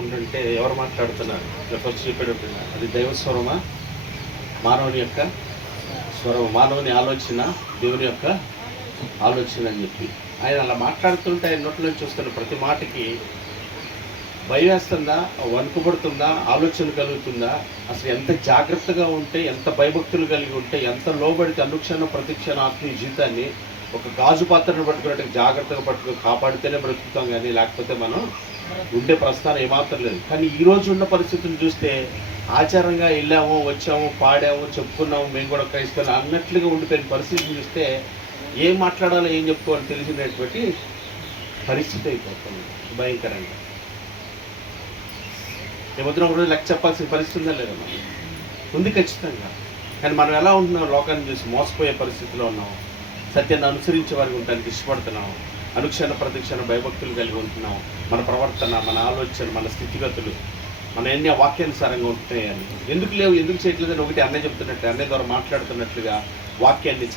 ఉంటుంటే ఎవరు మాట్లాడుతున్నారు? ఫస్ట్ చెప్పాడు, అది దైవ స్వరమా, మానవుని యొక్క స్వరం, మానవుని ఆలోచన, దేవుని యొక్క ఆలోచన అని చెప్పి ఆయన అలా మాట్లాడుతుంటే ఆయన నోట్లో నుంచి వస్తున్న ప్రతి మాటకి భయం వేస్తుందా, వణుకుపడుతుందా, ఆలోచన కలుగుతుందా? అసలు ఎంత జాగ్రత్తగా ఉంటే, ఎంత భయభక్తులు కలిగి ఉంటే, ఎంత లోబడితే అనుక్షణం ప్రతిక్షణ ఆత్మీయ జీవితాన్ని ఒక గాజు పాత్రను పట్టుకున్నట్టు జాగ్రత్తగా పట్టుకుని కాపాడితేనే బ్రతుకుతాం, కానీ లేకపోతే మనం ఉండే ప్రస్థానం ఏమాత్రం లేదు. కానీ ఈరోజు ఉన్న పరిస్థితులు చూస్తే ఆచారంగా వెళ్ళాము, వచ్చాము, పాడాము, చెప్పుకున్నాము, మేము కూడా క్రైస్తవులు అన్నట్లుగా ఉండిపోయిన పరిస్థితిని చూస్తే ఏం మాట్లాడాలో ఏం చెప్పుకోవాలో తెలిసినటువంటి పరిస్థితి అయిపోతుంది భయంకరంగా. రేపొద్దున ఒక రోజు లెక్క చెప్పాల్సిన పరిస్థితి ఉందా లేదా? మనం ఉంది ఖచ్చితంగా. కానీ మనం ఎలా ఉంటున్నాం? లోకాన్ని చూసి మోసపోయే పరిస్థితిలో ఉన్నాం. సత్యాన్ని అనుసరించే వారికి ఉండడానికి ఇష్టపడుతున్నాం. అనుక్షణ ప్రతిక్షణ భయభక్తులు కలిగి ఉంటున్నాం. మన ప్రవర్తన, మన ఆలోచన, మన స్థితిగతులు మన ఎన్ని వాక్యానుసారంగా ఉంటున్నాయని. ఎందుకు లేవు, ఎందుకు చేయట్లేదని ఒకటి అన్నయ్య చెప్తున్నట్టు, అన్నయ్య ద్వారా మాట్లాడుతున్నట్లుగా వాక్యాన్ని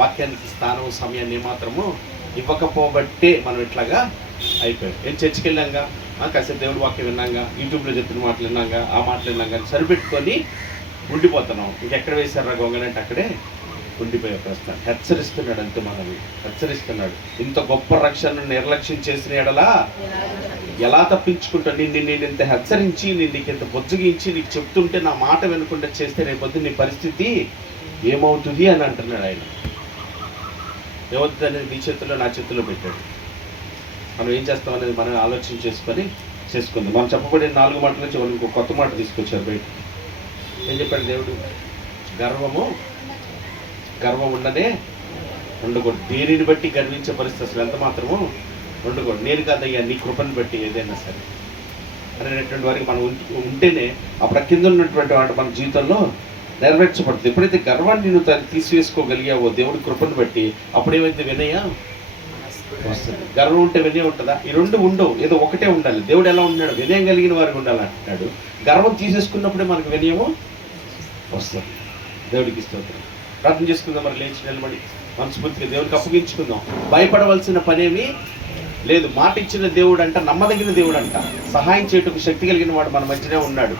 వాక్యానికి స్థానం, సమయాన్ని ఏమాత్రము ఇవ్వకపోబట్టే మనం ఇట్లాగా అయిపోయాం. ఏం చర్చికి వెళ్ళాంగా, కాసేపు దేవుడి వాక్యం విన్నాగా, యూట్యూబ్లో చెప్పిన మాటలు విన్నాగా, ఆ మాటలు విన్నాగా సరిపెట్టుకొని ఉండిపోతున్నాం. ఇంకెక్కడ వేశారా గొంగనంటే అక్కడే ఉండిపోయే ప్రశ్న. హెచ్చరిస్తున్నాడు అంతే, మనల్ని హెచ్చరిస్తున్నాడు. ఇంత గొప్ప రక్షణను నిర్లక్ష్యం చేసిన ఎడలా ఎలా తప్పించుకుంటాను? నేను ఇంత హెచ్చరించి, నీకు ఇంత బొజ్జగించి నీకు చెప్తుంటే నా మాట వినకుండా చేస్తే రేపొద్దు నీ పరిస్థితి ఏమవుతుంది అని అంటున్నాడు ఆయన. ఏమవుతుంది అనేది నీ చేతుల్లో నా చేతుల్లో పెట్టాడు. మనం ఏం చేస్తాం అనేది మనం ఆలోచన చేసుకుందాం. మనం చెప్పబడిన 4 మాటల నుంచి వాళ్ళు ఇంకో కొత్త మాట తీసుకొచ్చారు బయట. ఏం చెప్పాడు దేవుడు? గర్వం ఉండకూడదు. దేనిని బట్టి గర్వించే పరిస్థితి అసలు ఎంత మాత్రము ఉండకూడదు. నేను కాదయ్యా, నీ కృపను బట్టి ఏదైనా సరే అనేటువంటి వారికి మనం ఉంటేనే అప్పుడు కింద ఉన్నటువంటి వాటి మన జీవితంలో నెరవేర్చబడుతుంది. ఎప్పుడైతే గర్వాన్ని నువ్వు తీసివేసుకోగలిగావో దేవుడి కృపను బట్టి, అప్పుడేమైతే వినయ వస్తుంది. గర్వం ఉంటే వినయం ఉంటుందా? ఈ రెండు ఉండవు, ఏదో ఒకటే ఉండాలి. దేవుడు ఎలా ఉన్నాడు? వినయం కలిగిన వారికి ఉండాలి అంటున్నాడు. గర్వం తీసేసుకున్నప్పుడే మనకు వినయము వస్తుంది. దేవుడికి స్తోత్రం. ప్రార్థన చేసుకుందాం. మరి లేచి నిలబడి మనస్ఫూర్తిగా దేవుడికి అప్పగించుకుందాం. భయపడవలసిన పనేమి లేదు. మాట ఇచ్చిన దేవుడు అంట, నమ్మదగిన దేవుడు అంట, సహాయం చేయటకు శక్తి కలిగిన వాడు మన మధ్యనే ఉన్నాడు.